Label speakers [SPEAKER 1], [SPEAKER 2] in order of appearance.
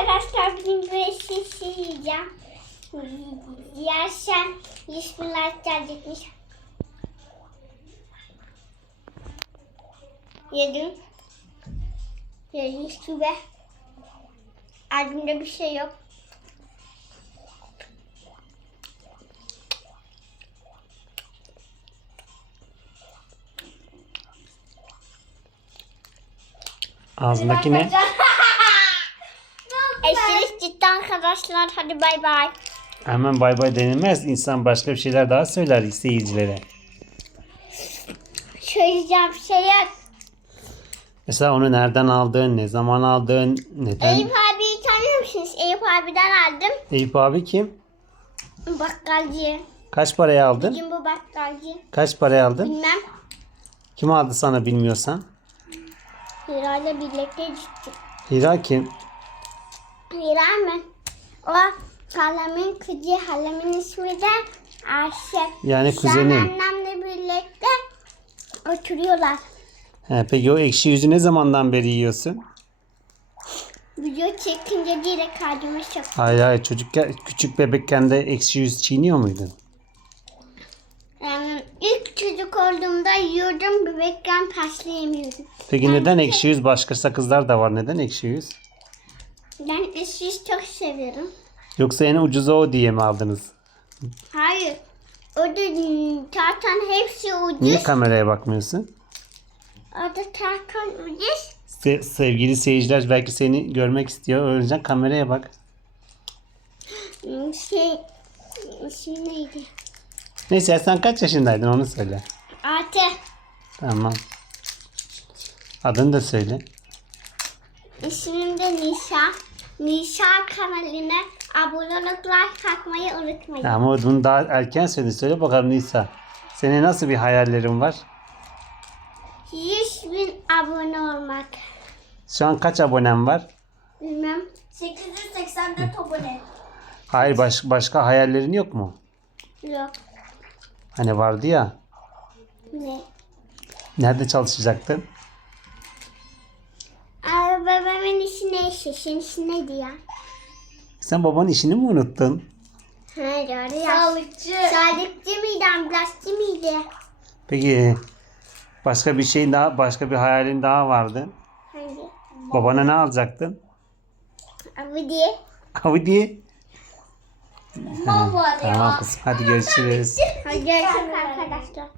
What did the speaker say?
[SPEAKER 1] arkadaşlar bugün böyle şişi yiyeceğim. Yersem 100 bin like gelecekmiş. Yedim. Yedim gibi. Albümde bir şey yok.
[SPEAKER 2] Ağzındaki ne?
[SPEAKER 1] Eşiniz ciddi arkadaşlar. Hadi bay bay.
[SPEAKER 2] Hemen bay bay denilmez. İnsan başka bir şeyler daha söyler seyircilere.
[SPEAKER 1] Söyleyeceğim şey yok.
[SPEAKER 2] Mesela onu nereden aldın, ne zaman aldın, neden?
[SPEAKER 1] Eyüp abiyi tanıyor musunuz? Eyüp abiden aldım.
[SPEAKER 2] Eyüp abi kim?
[SPEAKER 1] Bakkalcı.
[SPEAKER 2] Kaç paraya aldın?
[SPEAKER 1] Bugün bu bakkalcı.
[SPEAKER 2] Kaç paraya aldın?
[SPEAKER 1] Bilmem.
[SPEAKER 2] Kim aldı sana bilmiyorsan?
[SPEAKER 1] Hira'yla birlikte gittik.
[SPEAKER 2] Hira kim?
[SPEAKER 1] Hira mı? O halamin kızı, halamin ismi de Ayşe.
[SPEAKER 2] Yani
[SPEAKER 1] Şu an
[SPEAKER 2] kuzeni.
[SPEAKER 1] annemle birlikte oturuyorlar.
[SPEAKER 2] He, peki o ekşi yüzü ne zamandan beri yiyorsun?
[SPEAKER 1] Video çekince direkt kalbime çok.
[SPEAKER 2] Hayır hayır çocukken, küçük bebekken de ekşi yüz çiğniyor muydun?
[SPEAKER 1] Yani ilk çocuk olduğumda yiyordum, bebekken taşlı yemiyordum.
[SPEAKER 2] Peki neden ekşi yüz? Başka sakızlar da var. Neden ekşi yüz?
[SPEAKER 1] Seviyorum.
[SPEAKER 2] Yoksa en ucuzu o diye mi aldınız?
[SPEAKER 1] Hayır. O da zaten hepsi ucuz.
[SPEAKER 2] Niye kameraya bakmıyorsun?
[SPEAKER 1] O da zaten ucuz.
[SPEAKER 2] Se- sevgili seyirciler belki seni görmek istiyor. O yüzden kameraya bak.
[SPEAKER 1] Hmm, Şey, ismi neydi?
[SPEAKER 2] Neyse sen kaç yaşındaydın onu söyle.
[SPEAKER 1] Altı.
[SPEAKER 2] Tamam. Adını da söyle.
[SPEAKER 1] İsmim de Nisa. Nisa kanalına abone olup like atmayı unutmayın.
[SPEAKER 2] Ama bunu daha erken söyle. Söyle bakalım Nisa. Senin nasıl bir hayallerin var?
[SPEAKER 1] 100 bin abone olmak.
[SPEAKER 2] Şu an kaç abonen var?
[SPEAKER 1] Bilmem. 884 abone.
[SPEAKER 2] Hayır baş- başka hayallerin yok mu?
[SPEAKER 1] Yok.
[SPEAKER 2] Hani vardı ya.
[SPEAKER 1] Ne?
[SPEAKER 2] Nerede çalışacaktın?
[SPEAKER 1] Babamın işi ne işi? Senin işi neydi ya?
[SPEAKER 2] Sen babanın işini mi unuttun?
[SPEAKER 1] Ha doğru ya. Sağlıkçı. Sağlıkçı mıydı? Ambulansçı mıydı?
[SPEAKER 2] Peki başka bir şey daha, başka bir hayalin daha vardı.
[SPEAKER 1] Hangi?
[SPEAKER 2] Babana ne alacaktın?
[SPEAKER 1] Diye.
[SPEAKER 2] Audi.
[SPEAKER 1] Baba
[SPEAKER 2] Tamam kızım. Hadi görüşürüz.
[SPEAKER 1] Hadi görüşürüz arkadaşlar.